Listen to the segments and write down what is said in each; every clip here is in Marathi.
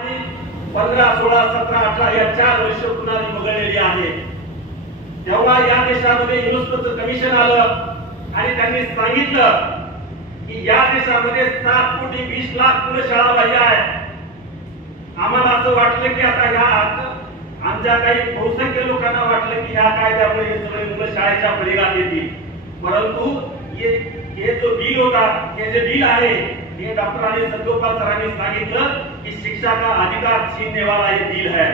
आणि 15, 16, 17, 18 या 4 वर्ष पुन्हा वगळलेली आहे। तेव्हा या देशामध्ये युनेस्कोचं कमिशन आलं आणि त्यांनी सांगितलं की या देशामध्ये 7 कोटी 20 लाख मुलं शाळा पाहिजे आहे। आम्हाला असं वाटलं की आता या आमच्या काही बहुसंख्य लोकांना वाटलं की या कायद्यामुळे हे सगळे मुलं शाळेच्या पलीकडे येतील, परंतु हे जो बिल होता, हे जे बिल आहे, हे डॉक्टर अनिल संतोपाल सरांनी सांगितलं की शिक्षा का अधिकार छीनने वाला ये बिल है।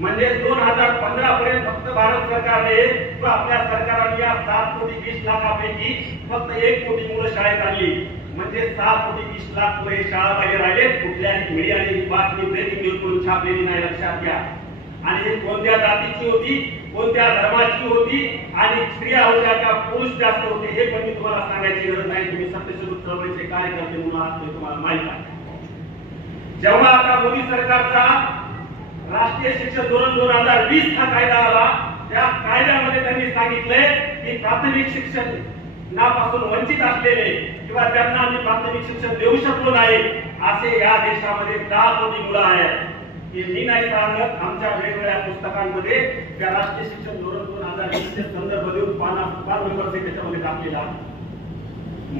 म्हणजे 2015 पर्यंत फक्त भारत सरकारने व आपल्या सरकारने या 7 कोटी 20 लाखापैकी फक्त 1 कोटी मुलं शाळेत आणली। म्हणजे 7 कोटी 20 लाख मुले शाळा बाहेर राहिले। कुठल्याही मीडियाने ही बातमी ब्रेकिंग न्यूज करून छापलेली नाही, लक्षात घ्या। आणि हे कोणत्या जातीची होती, कोणत्या धर्माची होती आणि स्त्रिया होत्या का पुरुष जास्त होते हे पण मी तुम्हाला सांगायची गरज नाही। तुम्ही सत्यशोधक चळवळीचे कार्यकर्ते म्हणून आहात हे तुम्हाला माहित आहे। जेव्हा आता मोदी सरकारचा राष्ट्रीय शिक्षण धोरण 2020 हा कायदा आला, त्या कायद्यामध्ये त्यांनी सांगितले की प्राथमिक शिक्षण नापासून वंचित असलेले किंवा ज्यांना आम्ही प्राथमिक शिक्षण देऊ शकलो नाही असे या देशामध्ये 10 कोटी मुलं आहेत। हे मी नाही सांगत, आमच्या वेगवेगळ्या पुस्तकांमध्ये त्या राष्ट्रीय शिक्षण धोरण 2020 चे संदर्भ देऊन पान नंबर त्याच्यामध्ये टाकलेला।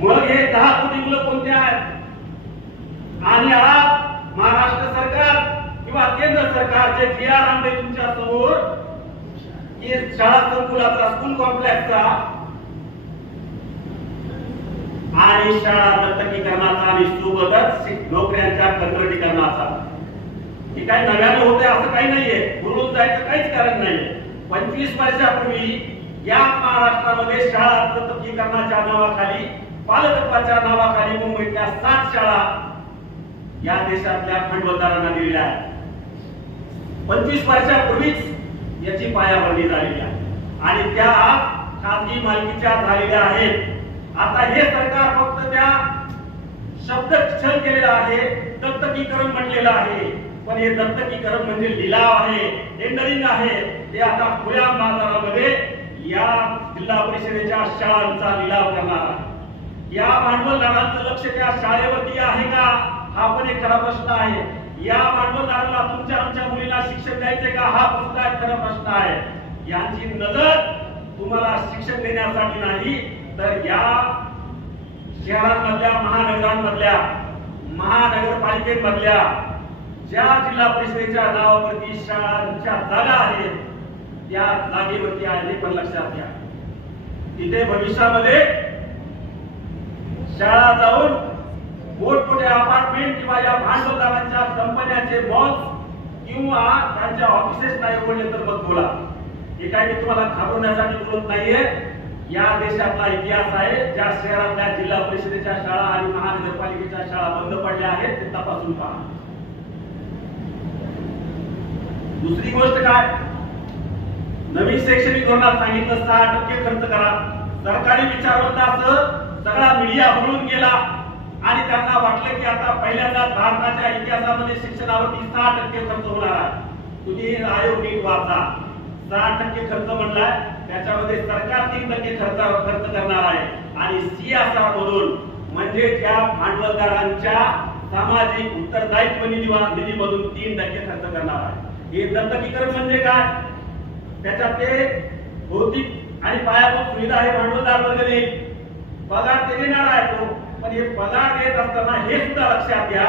मग हे 10 कोटी मुलं कोणते आहेत? आणि आज महाराष्ट्र सरकार किंवा केंद्र सरकारचे जी.आर. आणले तुमच्या समोर की शाळा संकुलाचा, स्कूल कॉम्प्लेक्सचा आणि शाळा दत्तकीकरणाचा आणि सोबतच नोकऱ्यांच्या कंत्राटीकरणाचा। हे काही नव्यानं होते असं काही नाहीये, बोलून जायचं काहीच कारण नाहीये। 25 वर्षापूर्वी या महाराष्ट्रामध्ये शाळा दत्तकीकरणाच्या नावाखाली, पालकत्वाच्या नावाखाली मुंबईतल्या 7 शाळा या देशातल्या भांडवलदारांना दिलेल्या आहेत। 25 वर्षापूर्वीच याची पायाभरणी झालेली आहे आणि त्या खासगी मालकीच्या झालेल्या आहेत। आता हे सरकार फक्त त्या शब्द छल केलेला आहे, दत्तकीकरण म्हणलेलं आहे, पण हे दत्तकीकरण म्हणजे लिलाव आहे, टेंडरिंग आहे। ते आता खुल्या बाजारामध्ये या जिल्हा परिषदेच्या शाळांचा लिलाव करणार आहे। या भांडवलदारांचं लक्ष त्या शाळेवरती आहे का, हा पण एक खरा प्रश्न आहे। या भांडवलदाराला तुमच्या आमच्या मुलीला शिक्षण द्यायचे का, हा सुद्धा एक खरा प्रश्न आहे। यांची नजर तुम्हाला शिक्षण देण्यासाठी नाही तर या शहरांमधल्या, महानगरांमधल्या, महानगरपालिकेमधल्या ज्या जिल्हा परिषदेच्या नावावरती शाळांच्या जागा आहेत त्या जागेवरती आहे, हे पण लक्षात घ्या। तिथे भविष्यामध्ये शाळा जाऊन मोठमोठे अपार्टमेंट किंवा या भांडवलदारांच्या कंपन्यांचे मॉल किंवा त्यांच्या ऑफिसेस नाही उघडले तर मग बोला। हे काय मी तुम्हाला घाबरण्यासाठी बोलत नाहीये। या देशातला इतिहास आहे, ज्या शहरातल्या जिल्हा परिषदेच्या शाळा आणि महानगरपालिकेच्या शाळा बंद पडल्या आहेत ते तपासून पहा। दुसरी गोष्ट काय, नवीन शैक्षणिक धोरणात सांगितलं 6% खर्च करा। सरकारी विचारवंतांचं सगळा मीडिया बोलून गेला आणि त्यांना वाटलं की आता पहिल्यांदा भारताच्या इतिहासामध्ये शिक्षणावरती 6% खर्च होणार आहे। तुम्ही आयोग नीट वाचा, 6% खर्च म्हणलाय, त्याच्यामध्ये सरकार 3% खर्च करणार आहे आणि CSR मधून म्हणजे त्या भांडवलदारांच्या सामाजिक उत्तरदायित्व निधीमधून 3% खर्च करणार आहे। हे दत्तकीकरण म्हणजे काय, त्याच्यात ते भौतिक आणि पायाभूत सुविधा हे भांडवलदार वर्ग देईल, पगार ते देणार आहे तो, पण हे पगार देत असताना हे सुद्धा लक्षात घ्या,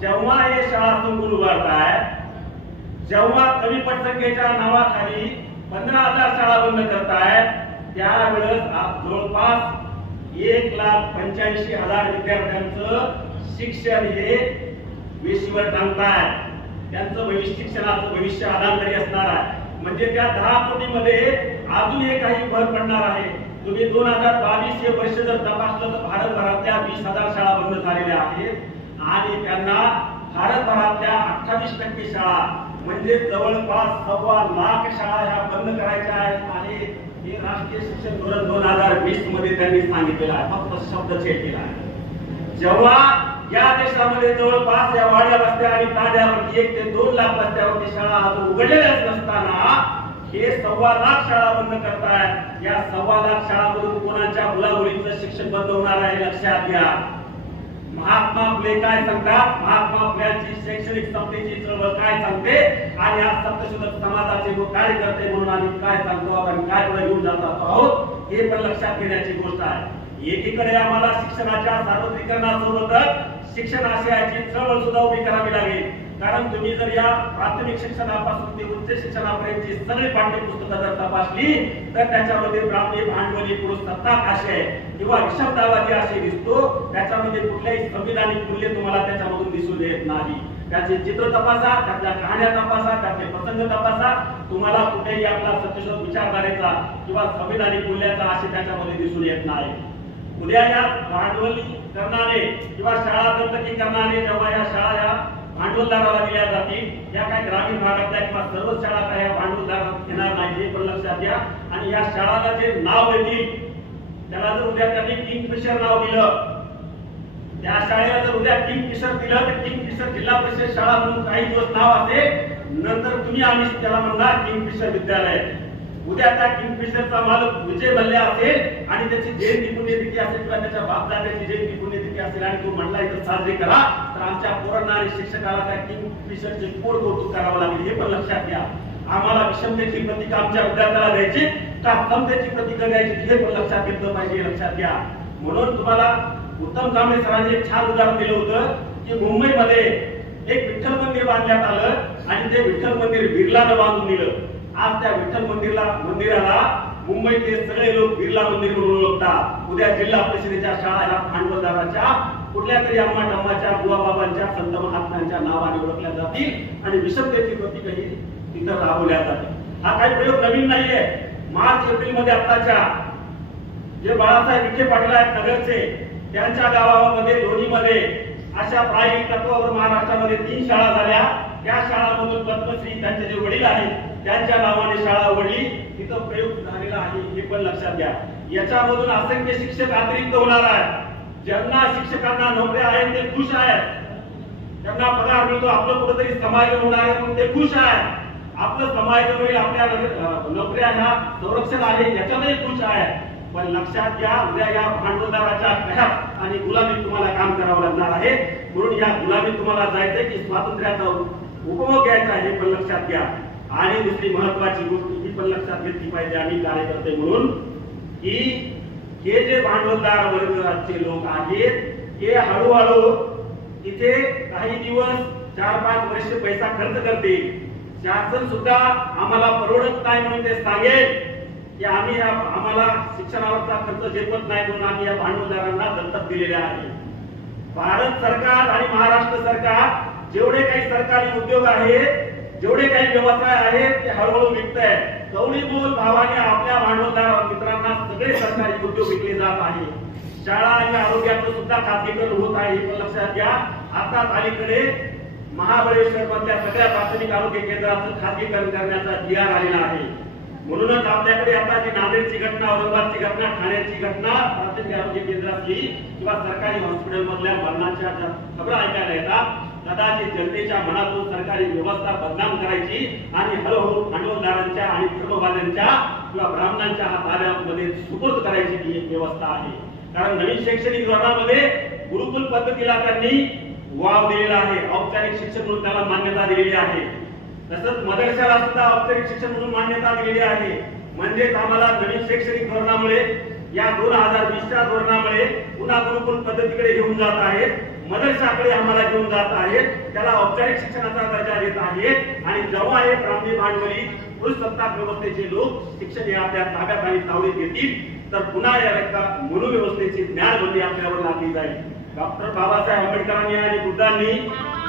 जेव्हा हे शाळा संकुल उभारताय, जेव्हा कमी पटसंख्येच्या नावाखाली 15,000 शाळा बंद करतायत, त्यावेळेस जवळपास 1,85,000 विद्यार्थ्यांचं शिक्षण हे वेशीवर टांगताय। त्यांचं शिक्षणाचं भविष्य अधांतरी असणार आहे। म्हणजे त्या 10 कोटी मध्ये अजूनही काही भर पडणार आहे। तुम्ही 2022 हे वर्ष जर तपासलं तर भारतभरातल्या 20,000 शाळा बंद झालेल्या आहेत आणि त्यांना भारतभरातल्या 28% शाळा म्हणजे जवळपास 1.25 लाख शाळा ह्या बंद करायच्या आहेत आणि हे राष्ट्रीय शिक्षण धोरण 2020 मध्ये त्यांनी सांगितलेलं आहे, फक्त शब्दछेद केला आहे। जेव्हा या देशामध्ये जवळपास या वाड्या वस्त्या आणि तांड्यावरती 1 ते 2 लाख वस्त्यावरती शाळा अजून उघडलेल्याच नसताना हे 1.25 लाख शाळा बंद करतायत। या 1.25 लाख शाळांमधून कोणाच्या मुलामुलींचं शिक्षण बंद होणार आहे लक्षात घ्या। महात्मा फुले काय सांगतात, महात्मा फुल्यांची शैक्षणिक समतेची चळवळ काय सांगते आणि आज सत्यशोधक समाजाचे कार्यकर्ते म्हणून आम्ही काय सांगतो आणि काय पुढे घेऊन जात आहोत हे पण लक्षात घेण्याची गोष्ट आहे. एकीकडे आम्हाला शिक्षणाच्या सार्वत्रिकरणासोबतच शिक्षण आशयाची चळवळ सुद्धा उभी करावी लागेल. कारण तुम्ही जर या प्राथमिक शिक्षणापासून ते उच्च शिक्षणापर्यंतची सगळी पाठ्यपुस्तकं जर तपासली तर त्याच्यामध्ये ब्राह्मणी भांडवली पुरुषसत्ताक आशय किंवा विषमतावादी आशय दिसतो. त्याच्यामध्ये कुठल्याही संविधानिक मूल्य तुम्हाला त्याच्यामधून दिसून येत नाही. त्याचे चित्र तपासा, त्यातल्या कहाण्या तपासा, त्यातले प्रसंग तपासा, तुम्हाला कुठेही आपला सत्यशोधक विचारधारेचा किंवा संविधानिक मूल्याचा आशय त्याच्यामध्ये दिसून येत नाही. उद्या या भांडवलीकरणाने किंवा शाळा दत्तकीकरणाने जेव्हा या शाळा या भांडवलदाराला दिल्या जातील, या काय ग्रामीण भागातल्या किंवा सर्व शाळा काय या भांडवलदार घेणार नाही हे पण लक्षात घ्या. आणि या शाळाला जे नाव देतील त्याला जर उद्या त्यांनी किंगफिशर नाव दिलं, त्या शाळेला जर उद्या किंगफिशर दिलं तर किंगफिशर जिल्हा परिषद शाळा म्हणून काही दिवस नाव असेल, नंतर तुम्ही आम्ही त्याला म्हणणार किंगफिशर विद्यालय. उद्या त्या किंगफिशरचा मालक विजय मल्ल्या असेल आणि त्याची जयंती पुण्यतिथी असेल किंवा त्याच्या बापदाद्याची जयंती पुण्यतिथी असेल आणि तो म्हणला इथं साजरी करा, तर आमच्या पोरांना आणि शिक्षकाला त्या किंगफिशरचे कोड कौतुक करावं लागेल हे पण लक्षात घ्या. आम्हाला विषमतेची प्रतीक आमच्या विद्यार्थ्याला द्यायची का समतेची प्रतीक द्यायची हे पण लक्षात घेतलं पाहिजे, लक्षात घ्या. म्हणून तुम्हाला उत्तम कांबळे सरांनी एक छान उदाहरण दिलं होतं की मुंबईमध्ये एक विठ्ठल मंदिर बांधण्यात आलं आणि ते विठ्ठल मंदिर बिर्लानं बांधून दिलं. आज त्या विठ्ठल मंदिराला मुंबईतले सगळे लोक बिर्ला मंदिर म्हणून ओळखतात. उद्या जिल्हा परिषदेच्या शाळा ह्या भांडवलदाराच्या कुठल्या तरी अम्मा टम्माच्या बुवाबाबांच्या संत महात्म्यांच्या नावाने ओळखल्या जातील आणि विषमतेची प्रतीकही तिथं राबवल्या जातील. हा काही प्रयोग नवीन नाहीये. मार्च एप्रिल मध्ये आताच्या जे बाळासाहेब विखे पाटील आहेत नगरचे, त्यांच्या गावामध्ये दोन्हीमध्ये अशा प्रायोगिक तत्वावर महाराष्ट्रामध्ये 3 शाळा झाल्या. त्या शाळांमधून पद्मश्री त्यांचे जे वडील आहेत त्यांच्या नावाने शाळा उघडली, तिथं प्रयोग झालेला आहे हे पण लक्षात घ्या. याच्यामधून असंख्य शिक्षक अतिरिक्त होणार आहेत. ज्यांना शिक्षकांना नोकऱ्या आहेत ते खुश आहेत, त्यांना पगार मिळतो, आपलं कुठेतरी समायोजन होणार आहे म्हणून ते खुश आहेत. आपलं समायोजन होईल, आपल्या नोकऱ्या ह्या संरक्षण आहे याच्यातही खुश आहे. पण लक्षात घ्या उद्या या भांडवलदाराच्या कह्यात आणि गुलामीत तुम्हाला काम करावं लागणार आहे. म्हणून या गुलामीत तुम्हाला जायचंय की स्वातंत्र्याचा उपभोग घ्यायचा हे पण लक्षात घ्या. आणि दुसरी महत्वाची गोष्ट ही पण लक्षात घेतली पाहिजे आम्ही कार्यकर्ते म्हणून की हे जे भांडवलदार वर्गाचे लोक आहेत हे हळूहळू इथे काही दिवस 4-5 वर्ष पैसा खर्च करतील. शासन सुद्धा आम्हाला परवडत नाही म्हणून ते सांगेल की आम्ही आम्हाला शिक्षणावरचा खर्च झेपत नाही म्हणून आम्ही या भांडवलदारांना दत्तक दिलेले आहे. भारत सरकार आणि महाराष्ट्र सरकार जेवढे काही सरकारी उद्योग आहेत, जेवढे काही व्यवसाय आहेत ते हळूहळू विकत आहे. कवडी मोल भावाने आपल्या भांडवलदार मित्रांना सगळे सरकारी उद्योग विकले जात आहे. शाळा आणि आरोग्याचं सुद्धा खासगीकरण होत आहे हे पण लक्षात घ्या. आता अलीकडे महाबळेश्वर मधल्या सगळ्या प्राथमिक आरोग्य केंद्राचं खासगीकरण करण्याचा जी.आर. आलेला आहे. म्हणूनच आपल्याकडे आता जी नांदेडची घटना, औरंगाबादची घटना, ठाण्याची घटना प्राथमिक आरोग्य केंद्रातली किंवा सरकारी हॉस्पिटल मधल्या मरणाच्या ज्या खबरा ऐकायला येतात, कदाचित जनतेच्या मनातून सरकारी व्यवस्था बदनाम करायची आणि हळूहळू भांडवलदारांच्या आणि धर्मवाल्यांच्या किंवा ब्राह्मणांच्या ताब्यामध्ये सुपूर्द करायची ही एक व्यवस्था आहे. कारण नवीन शैक्षणिक धोरणामध्ये गुरुकुल पद्धतीला त्यांनी वाव दिलेला आहे, औपचारिक शिक्षण म्हणून त्याला मान्यता दिलेली आहे. तसंच मदरशाला सुद्धा औपचारिक शिक्षण म्हणून मान्यता दिलेली आहे. म्हणजेच आम्हाला नवीन शैक्षणिक धोरणामुळे या 2020च्या धोरणामुळे पुन्हा गुरुकुल पद्धतीकडे घेऊन जात आहेत, मदरशाकडे आम्हाला घेऊन जात आहेत, त्याला औपचारिक शिक्षणाचा दर्जा देत आहेत. आणि जेव्हा हे ब्राह्मणी भांडवली पुरुषसत्ताक व्यवस्थेचे लोक शिक्षण या आपल्या ताब्यात आणि तावडीत घेतील तर पुन्हा या मनोव्यवस्थेची ज्ञानबंदी आपल्यावर लागली जाईल. डॉक्टर बाबासाहेब आंबेडकरांनी आणि बुद्धांनी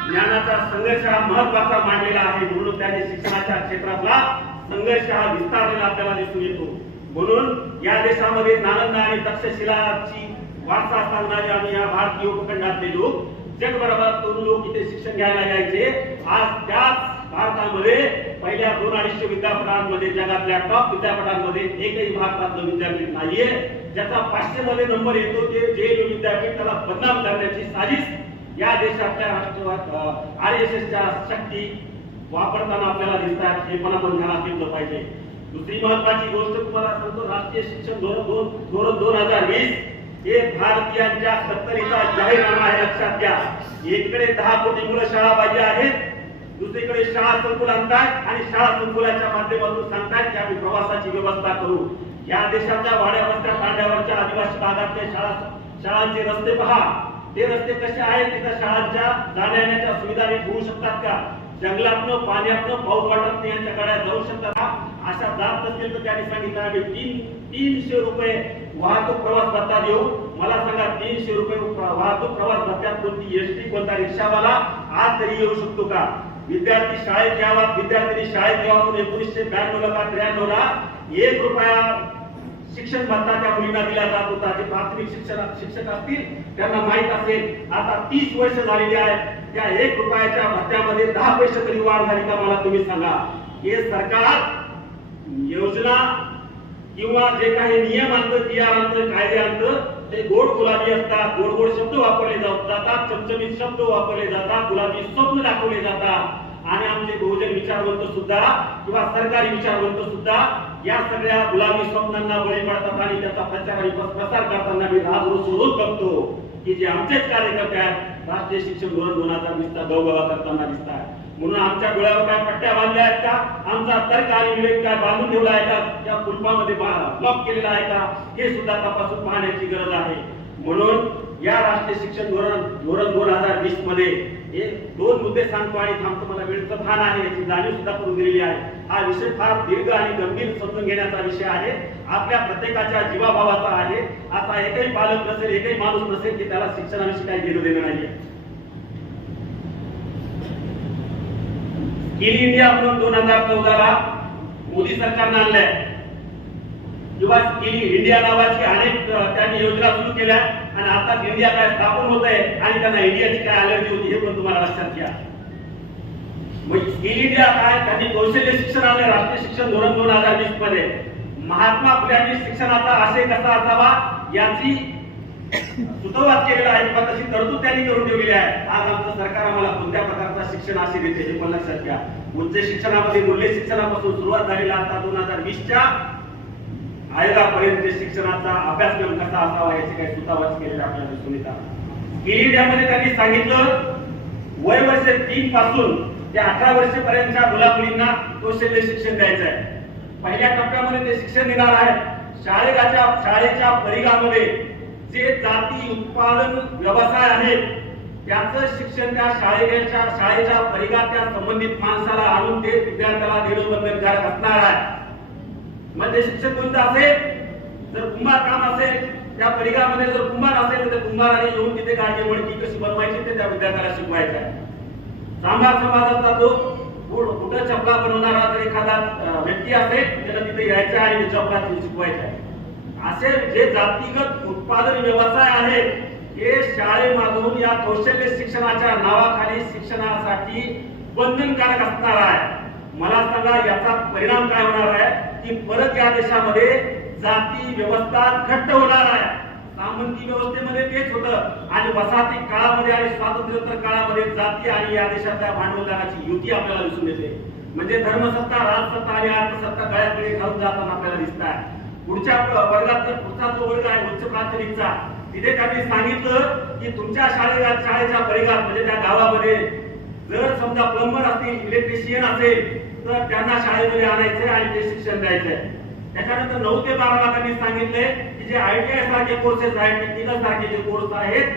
ज्ञानाचा संघर्ष हा महत्वाचा मांडलेला आहे. म्हणून त्याने शिक्षणाच्या क्षेत्रातला संघर्ष हा विस्तारलेला आपल्याला दिसून येतो. म्हणून या देशामध्ये नालंदा आणि तक्षशिलाची वारसा सांगणारे आम्ही या भारतीय उपखंडातले लोक जगभरात तरुण लोक इथे शिक्षण घ्यायला यायचे. आज त्याच भारतामध्ये पहिल्या 2-250 विद्यापीठांमध्ये जगातल्या टॉप विद्यापीठांमध्ये एकही भारतातलं विद्यापीठ नाहीये ज्याचा 500 मध्ये नंबर येतो. ते जे विद्यापीठ त्याला बदनाम करण्याची साजिश या देशातल्या राष्ट्रवाद RSSच्या शक्ती वापरताना आपल्याला दिसतात हे पण आपण ध्यानात घेतलं पाहिजे. दुसरी महत्वाची गोष्ट तुम्हाला सांगतो, राष्ट्रीय शिक्षण धोरण 2020 हे भारतीयांच्या सत्तरीचा जाहीरनामा आहे, लक्षात घ्या. एकीकडे 10 कोटी मुलं शाळा पाहिजे आहेत, दुसरीकडे शाळा संकुल आणतायत आणि शाळा संकुलाच्या माध्यमातून सांगतायत की आम्ही प्रवासाची व्यवस्था करू. या देशाच्या वाड्या वस्त्या तांड्यावरच्या आदिवासी भागातल्या शाळांचे रस्ते पहा. ते रस्ते कसे आहेत? तिथं शाळांच्या जाण्या येण्याच्या सुविधा होऊ शकतात का? जंगलातनं पाण्यातनं पाऊस वाटत यांच्या गाड्या जाऊ शकतात का? अशा जात नसतील तर त्यांनी सांगितलं आम्ही 300 रुपये वाहतूक प्रवास भत्ता देऊ. मला सांगा 300 रुपये वाहतूक प्रवास भत्त्यात कोणती एसटी कोणता रिक्षावाला आज तरी येऊ शकतो का? विद्यार्थी शाळेत यावा, विद्यार्थी शाळेत यावा म्हणून 1992 का 93 ला 1 रुपया शिक्षण भत्ता त्या मुलींना दिला जात होता. ते प्राथमिक शिक्षक असतील त्यांना माहित असेल. आता 30 वर्ष झालेली आहेत. त्या 1 रुपयाच्या भत्त्यामध्ये 10 पैसे तरी वाढ झाली का मला तुम्ही सांगा. हे सरकार योजना किंवा जे काही नियम आणतं, TR आणतं, कायदे आणतं, ते गोड गुलाबी असतात. गोड गोड शब्द वापरले जातात, चमचमीत शब्द वापरले जातात, गुलाबी स्वप्न दाखवले जातात. आणि आमचे बहुजन विचारवंत सुद्धा किंवा सरकारी विचारवंत सुद्धा या सगळ्या गुलाबी स्वप्नांना बळी पडतात आणि त्याचा प्रचार आणि प्रसार करताना मी रोज बघतो की जे आमचेच कार्यकर्ते आहेत राष्ट्रीय शिक्षण धोरण 2020 गवगवा करताना दिसतात. म्हणून आमच्या डोळ्यावर काय पट्ट्या बांधल्या आहेत का? आमचा तर्क आणि विवेक काय बांधून ठेवला आहे का? त्या कुलपामध्ये ब्लॉक केलेला आहे का? हे सुद्धा तपासून पाहण्याची गरज आहे. म्हणून या राष्ट्रीय शिक्षण धोरण 2020 मध्ये हे 2 मुद्दे सांगतो आणि थांबतो. मला वेळेचं भान आहे, याची जाणीव सुद्धा करून दिलेली आहे. हा विषय फार दीर्घ आणि गंभीर समजून घेण्याचा विषय आहे. आपल्या प्रत्येकाच्या जीवाभावाचा आहे. असा एकही पालक नसेल, एकही माणूस नसेल की त्याला शिक्षणाविषयी काही घेणं देणं नाहीये. स्किल इंडिया म्हणून 2014 ला मोदी सरकारनं आणलंय किंवा स्किल इंडिया नावाची अनेक त्यांनी योजना सुरू केल्या आणि आता इंडिया काय स्थापन होत आहे आणि त्यांना इंडियाची काय अलर्जी होती हे पण तुम्हाला लक्षात घ्या. मग स्किल इंडिया काय? त्यांनी कौशल्य शिक्षण आणलं राष्ट्रीय शिक्षण धोरण 2020 मध्ये. महात्मा फुल्यांनी शिक्षणाचा आशय कसा असावा याची सुतोवाच केलेला आहे किंवा तशी तरतूद त्यांनी करून ठेवलेली आहे. आज आमचं सरकार आम्हाला कोणत्या प्रकारचा शिक्षण आशय देते हे पण लक्षात घ्या. उच्च शिक्षणामध्ये मूल्य शिक्षणापासून सुरुवात झालेला आता 2020च्या आयोगापर्यंत शिक्षणाचा अभ्यासक्रम कसा असावा याची काही सुतोवाच केलेला आपल्याला दिसून येतात. स्किल इंडियामध्ये त्यांनी सांगितलं वय वर्ष 3 पासून ते 18 वर्षापर्यंतच्या मुलामुलींना कौशल्य शिक्षण द्यायचं आहे. पहिल्या टप्प्यामध्ये ते शिक्षण देणार आहे. शाळेच्या परिघामध्ये जे जाती उत्पादन व्यवसाय आहेत त्याचं शिक्षण त्या शाळेच्या परिघात त्या संबंधित माणसाला आणून ते विद्यार्थ्याला देणं बंधनकारक असणार आहे. म्हणजे शिक्षण कोणतं असेल? जर कुंभार काम असेल त्या परिघामध्ये जर कुंभार असेल तर कुंभाराने येऊन तिथे गाडी मडकी कशी बनवायची ते त्या विद्यार्थ्याला शिकवायचं आहे. सांबार समाजाचा जो कुठं चपला बनवणारा जर एखादा व्यक्ती असेल त्याला तिथे यायचं आणि चपला शिकवायचं आहे. असे जे जातीगत उत्पादन व्यवसाय आहेत हे शाळेमधून या कौशल्य शिक्षणाच्या नावाखाली शिक्षणासाठी बंधनकारक असणार आहे. मला सांगा याचा परिणाम काय होणार आहे की परत या देशामध्ये जाती व्यवस्था घट्ट होणार आहे. सामंती व्यवस्थेमध्ये तेच होतं आणि वसाहती काळामध्ये आणि स्वातंत्र्योत्तर काळामध्ये जाती आणि या देशाच्या भांडवलदाराची युती आपल्याला दिसून येते. म्हणजे धर्मसत्ता, राजसत्ता आणि अर्थसत्ता गळ्याकडे घालून जाताना आपल्याला दिसत आहे. पुढच्या वर्गात पुढचा जो वर्ग आहे उच्च प्राथमिकचा तिथे त्यांनी सांगितलं की तुमच्या शाळेच्या परिघात म्हणजे त्या गावामध्ये जर समजा प्लंबर असतील, इलेक्ट्रिशियन असेल तर त्यांना शाळेमध्ये आणायचे आणि ते शिक्षण द्यायचे. त्याच्यानंतर 9 ते 12 ला त्यांनी सांगितले की जे ITI सारखे कोर्सेस आहेत, टेक्निकल सारखे जे कोर्स आहेत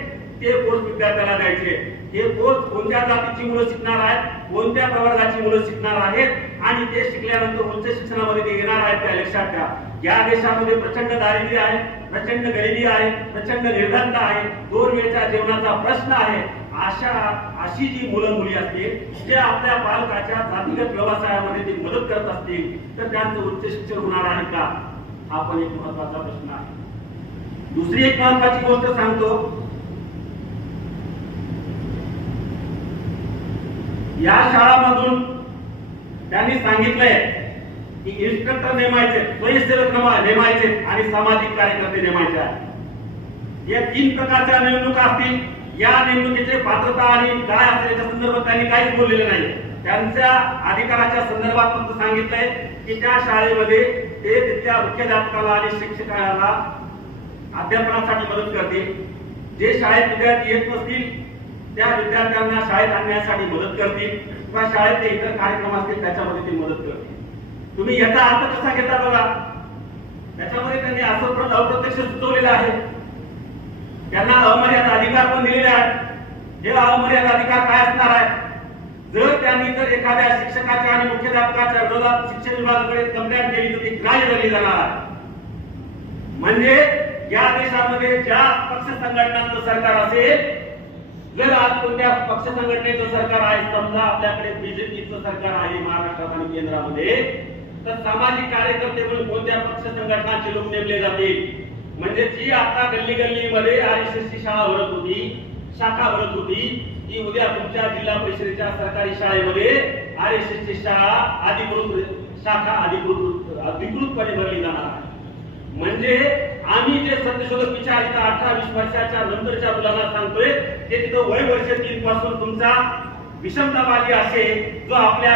ते कोर्स विद्यार्थ्याला द्यायचे. हे कोर्स कोणत्या जातीची मुलं शिकणार आहेत, कोणत्या प्रवर्गाची मुलं शिकणार आहेत आणि ते शिकल्यानंतर उच्च शिक्षणामध्ये ते येणार आहेत त्या लक्षात घ्या. या देशामध्ये प्रचंड दारिद्र्य आहे, प्रचंड गरिबी आहे, प्रचंड निर्धनता आहे, 2 वेळच्या जेवणाचा प्रश्न आहे. अशी जी मुलं मुली असतील जे आपल्या पालकाच्या जातीगत व्यवसायामध्ये ते मदत करत असतील तर त्यांचं उच्च शिक्षण होणार आहे का? हा पण एक महत्वाचा प्रश्न आहे. दुसरी एक महत्वाची गोष्ट सांगतो. या शाळांमधून त्यांनी सांगितलंय की इन्स्ट्रक्टर नेमायचे, स्वयंसेवक नेमायचे आणि सामाजिक कार्यकर्ते नेमायचे. या 3 प्रकारच्या निवडणुका असतील. या निवडणुकीचे पात्रता आणि काय असेल याच्या संदर्भात त्यांनी काहीच बोललेलं नाही. त्यांच्या अधिकाराच्या संदर्भात फक्त सांगितलंय की त्या शाळेमध्ये ते तिथल्या मुख्याध्यापकाला आणि शिक्षकाला अध्यापनासाठी मदत करतील, जे शाळेत विद्यार्थी येत नसतील त्या विद्यार्थ्यांना शाळेत आणण्यासाठी मदत करतील किंवा शाळेतले इतर कार्यक्रम असतील त्याच्यामध्ये ते मदत करतील। तुम्ही याचा अर्थ कसा घेता बघा, त्याच्यामध्ये त्यांनी असं अप्रत्यक्ष सुचवलेलं आहे, त्यांना अमर्याद अधिकार पण दिलेले आहेत। हे अमर्याद अधिकार काय असणार आहे, जर त्यांनी जर एखाद्या शिक्षकाच्या आणि मुख्याध्यापकाच्या विरोधात शिक्षण विभागाकडे कंप्लेंट केली तर ती ग्राह्य धरली जाणार आहे। म्हणजे या देशामध्ये ज्या पक्ष संघटनांचं सरकार असेल, जर आज कोणत्या पक्ष संघटनेचं सरकार आहे, समजा आपल्याकडे बीजेपीचं सरकार आहे महाराष्ट्रात आणि केंद्रामध्ये, तर सामाजिक कार्यकर्ते म्हणून कोणत्या पक्ष संघटनाचे लोक नेमले जातील। म्हणजे जी आता गल्ली गल्लीमध्ये आरएसएसची शाळा भरत होती, शाखा भरत होती, ती उद्या तुमच्या जिल्हा परिषदेच्या सरकारी शाळेमध्ये आरएसएसची शाळा शाखा अधिकृतपणे भरली जाणार आहे। म्हणजे आम्ही जे सत्यशोधक विचार इथं 18-20 वर्षाच्या नंतरच्या मुलांना सांगतोय, ते तिथं वय वर्ष 3 पासून तुमचा विषमतावादी असेल, जो आपल्या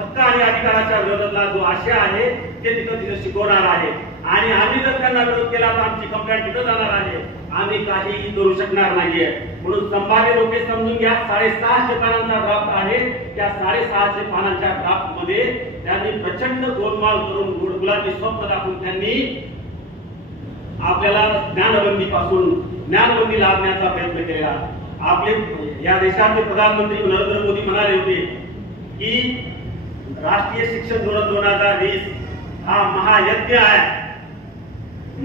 हक्क आणि अधिकाराच्या विरोधातला जो आशय आहे ते तिथं शिकवणार आहे। आणि आम्ही जर त्यांना विरोध केला तर आमची कंप्लेंट तिथं जाणार आहे, आम्ही काहीही करू शकणार नाहीये। म्हणून संभाव्य लोक समजून घ्या, 650 पानांचा ड्राफ्ट आहे, त्या 650 पानांच्या ड्राफ्ट मध्ये त्यांनी प्रचंड गोलमाल करून गुलाबी स्वप्न दाखवून त्यांनी आपल्याला ज्ञानबंदी लादण्याचा प्रयत्न केला। आपले या देशाचे प्रधानमंत्री नरेंद्र मोदी म्हणाले होते की राष्ट्रीय शिक्षण धोरण 2020 हा महायज्ञ आहे।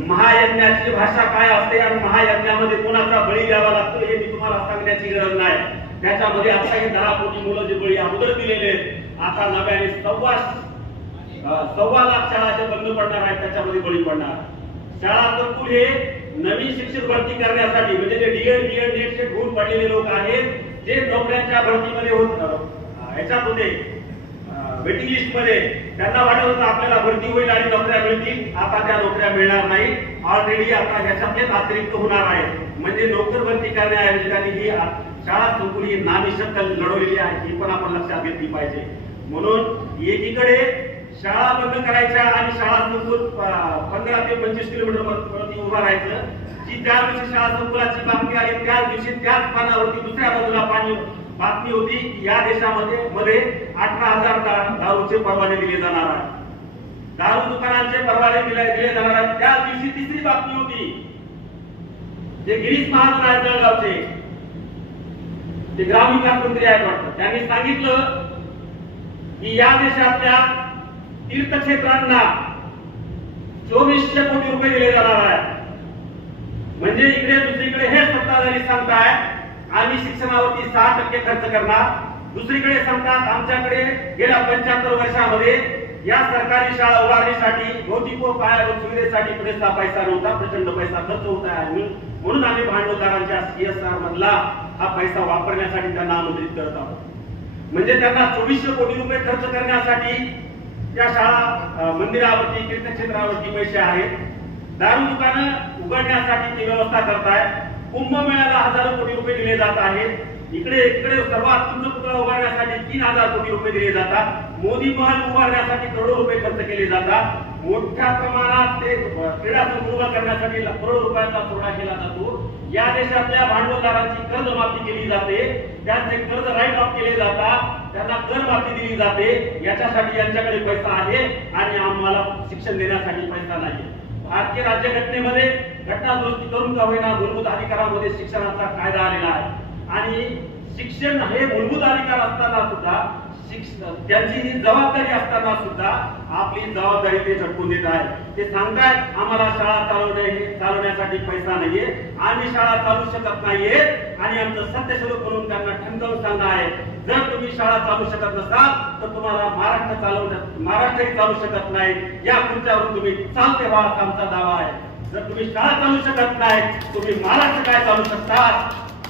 महायज्ञाची भाषा काय असते आणि महायज्ञामध्ये कोणाचा बळी द्यावा लागतो हे मी तुम्हाला सांगण्याची गरज नाही। त्याच्यामध्ये आता हे 10 कोटी मुलं जे बळी अगोदर दिलेले आहेत, आता नव्याने 1.25 लाख शाळा जे बंद पडणार आहेत त्याच्यामध्ये बळी पडणार। शाळा संकुल हे नवीन शिक्षक भरती करण्यासाठी, म्हणजे जे डीएड नेटचे गुण पडलेले लोक आहेत, जे नोकऱ्यांच्या भरतीमध्ये ह्याच्यात होते वेटिंग लिस्ट मध्ये, त्यांना वाटत होतं आपल्याला भरती होईल आणि नोकऱ्या मिळतील, आता त्या नोकऱ्या मिळणार नाही। ऑलरेडी आता ह्याच्यातलेच अतिरिक्त होणार आहे। म्हणजे नोकर भरती करण्याऐवजी त्यांनी ही शाळा संकुल ही नामी शक्कल लढवलेली आहे, ही पण आपण लक्षात घेतली पाहिजे। म्हणून एकीकडे शाळा बंद करायच्या आणि शाळा संकुल 15 ते 25 किलोमीटर उभा राहायचं, जी त्या दिवशी शाळा संकुलाची बातमी आली त्या दिवशी त्याच पानावरती दुसऱ्या बाजूला बातमी होती की या देशामध्ये 18,000 दारूचे परवाने दिले जाणार आहेत, दारू दुकानांचे परवाने दिले जाणार आहेत। त्या दिवशी तिसरी बातमी होती, जे गिरीश महाजन आहेत जळगावचे, ते ग्रामविकास मंत्री आहेत वाटतं, त्यांनी सांगितलं की या देशातल्या तीर्थक्षेत्रांना 2400 कोटी रुपये दिले जाणार आहे। म्हणजे इकडे दुसरीकडे हे सत्ताधारी सांगतायत आम्ही शिक्षणावरती 6% खर्च करणार, दुसरीकडे सांगतात आमच्याकडे गेल्या 75 वर्षामध्ये या सरकारी शाळा उभारण्यासाठी भौतिक व पायाभूत सुविधेसाठी पुरेसा पैसा नव्हता, प्रचंड पैसा खर्च होत आहे, म्हणून आम्ही भांडवलदारांच्या CSR मधला हा पैसा वापरण्यासाठी त्यांना आमंत्रित करत आहोत। म्हणजे त्यांना 2400 कोटी रुपये खर्च करण्यासाठी त्या शाळा मंदिरावरती तीर्थक्षेत्रावरती पैसे आहेत, दारू दुकानं उघडण्यासाठी ती व्यवस्था करताय, कुंभमेळ्याला हजारो कोटी रुपये दिले जात आहेत, इकडे सर्वात उंच पुतळा उभारण्यासाठी 3000 कोटी रुपये दिले जातात, मोदी महल उभारण्यासाठी करोडो रुपये खर्च केले जातात, मोठ्या प्रमाणात ते क्रीडा संकुल करण्यासाठी करोडो रुपयांचा पुरवठा केला जातो। या देशातल्या भांडवलदारांची कर्जमाफी केली जाते, त्यांचे कर्ज राईट ऑफ केले जातात, त्यांना कर माफी दिली जाते, याच्यासाठी यांच्याकडे पैसा आहे आणि आम्हाला शिक्षण देण्यासाठी पैसा नाही। भारतीय राज्यघटनेमध्ये घटना दुरुस्ती करून का होईना मूलभूत अधिकारामध्ये शिक्षणाचा कायदा आलेला आहे आणि शिक्षण हे मूलभूत अधिकार असताना सुद्धा त्यांची ही जबाबदारी असताना सुद्धा आपली जबाबदारी ते झटकून देत आहेत। ते सांगतायत आम्हाला शाळा चालवण्यासाठी पैसा नाहीये, आम्ही शाळा चालू शकत नाहीये आणि आमचं सत्यशोधक म्हणून त्यांना ठणकावून सांगणं आहे, जर तुम्ही शाळा चालू शकत नसाल तर तुम्हाला महाराष्ट्रही चालू शकत नाही, या खुर्च्यावरून तुम्ही चालते व्हा असा आमचा दावा आहे। जर तुम्ही शाळा चालू शकत नाही तुम्ही महाराष्ट्र काय चालू शकतात,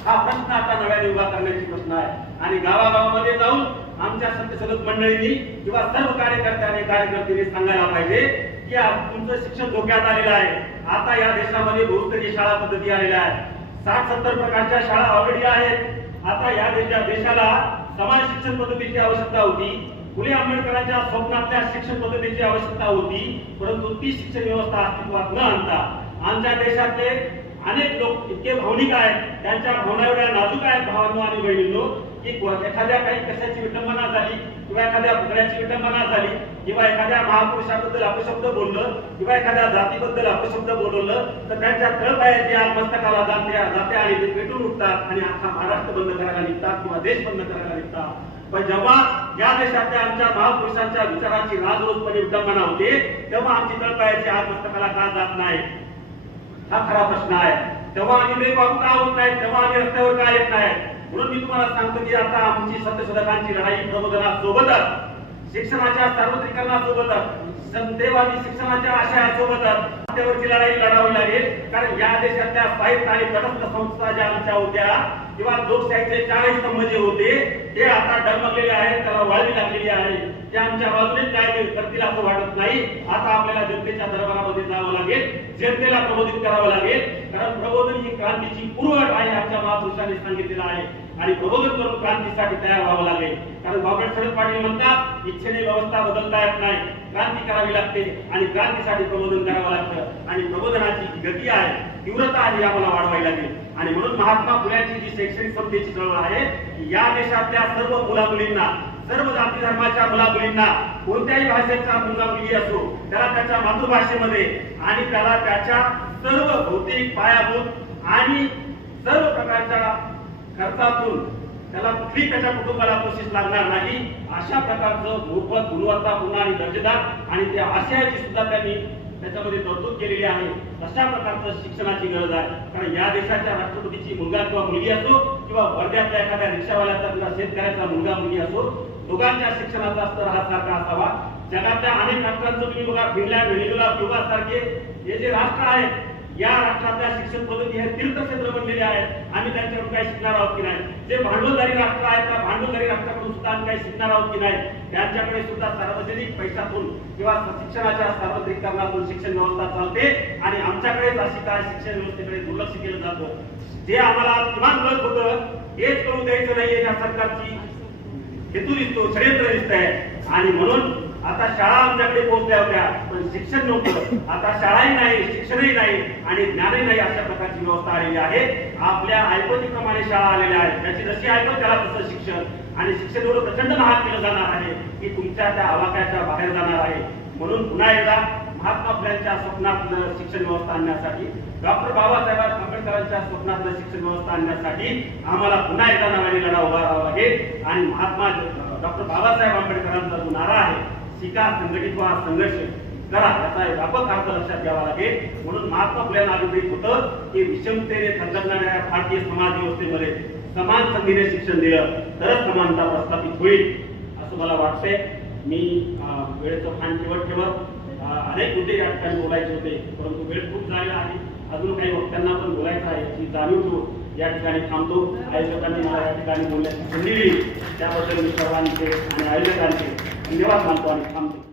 हा प्रश्न आता नव्याने उभा करण्याची प्रश्न आहे। आणि गावागावामध्ये जाऊन आमच्या सत्यशोधक मंडळींनी किंवा सर्व कार्यकर्त्यांनी सांगायला पाहिजे की तुमचं शिक्षण धोक्यात आलेलं आहे। आता या देशामध्ये बहुस्तरीय शाळा पद्धती आलेल्या आहेत, 60-70 प्रकारच्या शाळा ऑलरेडी आहेत। आता या देशाला समाज शिक्षण पद्धतीची आवश्यकता होती, फुले आंबेडकरांच्या स्वप्नातल्या शिक्षण पद्धतीची आवश्यकता होती, परंतु ती शिक्षण व्यवस्था अस्तित्वात न आणता आमच्या देशातले अनेक लोक इतके भावनिक आहेत, त्यांच्या भावना एवढ्या नाजूक आहेत भावांनो आणि बहिणींनो, की एखाद्या काही कशाची विटंबना झाली किंवा एखाद्या पुतळ्याची विटंबना झाली किंवा एखाद्या महापुरुषाबद्दल अपशब्द बोललं किंवा एखाद्या जातीबद्दल अपशब्द बोलवलं तर त्यांच्या तळपायाची आग मस्तकाला जाते आणि ते पेटून उठतात आणि अख्खा महाराष्ट्र बंद करायला निघतात किंवा देश बंद करायला निघतात. पण जेव्हा या देशातल्या आमच्या महापुरुषांच्या विचारांची राजरोजपणे विटंबना होते तेव्हा आमची तळपायाची आग मस्तकाला का जात नाही, हा खरा प्रश्न आहे. तेव्हा आम्ही बेबाबू का होत नाही, तेव्हा आम्ही रस्त्यावर का येत नाही. म्हणून मी तुम्हाला सांगतो की आता आमची सत्यशोधकांची लढाई प्रबोधनासोबतच शिक्षणाच्या सार्वत्रिकरणासोबतच संतेवादी शिक्षणाच्या आशयासोबतच रस्त्यावरची लढाई लढावी लागेल. कारण या देशातल्या स्वायत्त आणि तटस्थ संस्था ज्या आमच्या होत्या किंवा लोकशाहीचे 40 स्तंभ जे होते ते आता डगमगलेले आहेत, त्याला वाळवी लागलेली आहे. ते आमच्या बाजूने काय करतील असं वाटत नाही. आता आपल्याला जनतेच्या दरबारामध्ये जावं लागेल, जनतेला प्रबोधित करावं लागेल. कारण प्रबोधन ही क्रांतीची पूर्वअट आहे, आमच्या महापुरुषांनी सांगितलेलं आहे. आणि प्रबोधन करून क्रांतीसाठी तयार व्हावं लागेल. कारण बाबासाहेब शरद पाटील म्हणतात इच्छेने व्यवस्था बदलता येत नाही, क्रांती करावी लागते आणि क्रांतीसाठी प्रबोधन करावं लागतं. आणि प्रबोधनाची गती आहे, तीव्रता आहे, आम्हाला वाढवावी लागेल. आणि म्हणून महात्मा फुल्यांची जी शैक्षणिक समतेची चळवळ आहे, या देशातल्या सर्व मुला मुलींना, सर्व जाती धर्माच्या मुला मुलींना, कोणत्याही भाषेचा मुलगा मुलगी असो त्याला त्याच्या मातृभाषेमध्ये आणि त्याला त्याच्या सर्व भौतिक पायाभूत आणि सर्व प्रकारच्या खर्चातून त्याला कुठली त्याच्या कुटुंबाला कोशिश लागणार नाही अशा प्रकारचं मोफत गुणवत्तापूर्ण आणि दर्जेदार आणि त्या आशयाची सुद्धा त्यांनी त्याच्यामध्ये तरतूद केलेली आहे. अशा प्रकारचं शिक्षणाची गरज आहे. कारण या देशाच्या राष्ट्रपतीची मुलगा किंवा मुलगी असो किंवा वर्ध्यातल्या एखाद्या रिक्षावाल्याचा किंवा शेतकऱ्याचा मुलगा मुलगी असो, दोघांच्या शिक्षणाचा स्तर हा सारखा असावा. जगातल्या अनेक राष्ट्रांचं तुम्ही बघा, फिनलँड, व्हेनेझुएला, क्युबा सारखे हे जे राष्ट्र आहेत, या राष्ट्रातल्या शिक्षण पद्धती हे तीर्थक्षेत्र बनलेले आहेत. आम्ही त्यांच्याकडून काही शिकणार आहोत की नाही? जे भांडवलदारी राष्ट्र आहेत त्या भांडवलदारी राष्ट्राकडून सुद्धा आम्ही काही शिकणार आहोत की नाही? त्यांच्याकडे सुद्धा सार्वजनिक पैशातून किंवा शिक्षणाच्या सार्वत्रिकरणातून शिक्षण व्यवस्था चालते आणि आमच्याकडेच अशी काय शिक्षण व्यवस्थेकडे दुर्लक्ष केलं जातं. जे आम्हाला किमान कळत होतं हेच कळू द्यायचं नाहीये, या सरकारची हेतू दिसतो, षडयंत्र दिसतंय. आणि म्हणून आता शाळा आमच्याकडे पोहोचल्या होत्या पण शिक्षण नव्हतं. आता शाळाही नाही, शिक्षणही नाही आणि ज्ञानही नाही, अशा प्रकारची व्यवस्था आलेली आहे. आपल्या ऐपतीप्रमाणे शाळा आलेल्या आहेत, त्याची जशी ऐपत त्याला तसं शिक्षण. आणि शिक्षण एवढं प्रचंड महाग केलं जाणार आहे की तुमच्या त्या आवाक्याच्या बाहेर जाणार आहे. म्हणून पुन्हा एकदा महात्मा फुल्यांच्या स्वप्नातलं शिक्षण व्यवस्था आणण्यासाठी, डॉक्टर बाबासाहेब आंबेडकरांच्या स्वप्नातलं शिक्षण व्यवस्था आणण्यासाठी आम्हाला पुन्हा एकदा नव्याने लढा उभा राहावा लागेल. आणि महात्मा डॉक्टर बाबासाहेब आंबेडकरांचा जो नारा आहे, शिका, संघटित व्हा, संघर्ष करा, याचा व्यापक अर्थ लक्षात घ्यावा लागेल. म्हणून महात्मा फुल्यांना अभिप्रेत होतं की विषमतेने थरथरणाऱ्या भारतीय समाज व्यवस्थेमध्ये समान संधीने शिक्षण दिलं तरच समानता प्रस्थापित होईल असं मला वाटतंय. मी वेळेचं भान ठेवत अनेक मुद्दे या ठिकाणी बोलायचे होते, परंतु वेळ खूप झालेला आहे. अजून काही वक्त्यांना पण बोलायचं आहे याची जाणीव ठेवून या ठिकाणी थांबतो. आयोजकांनी मला या ठिकाणी बोलण्याची संधी दिली त्याबद्दल मी सर्वांचे आणि आयोजकांचे धन्यवाद मानतो आणि थांबतो.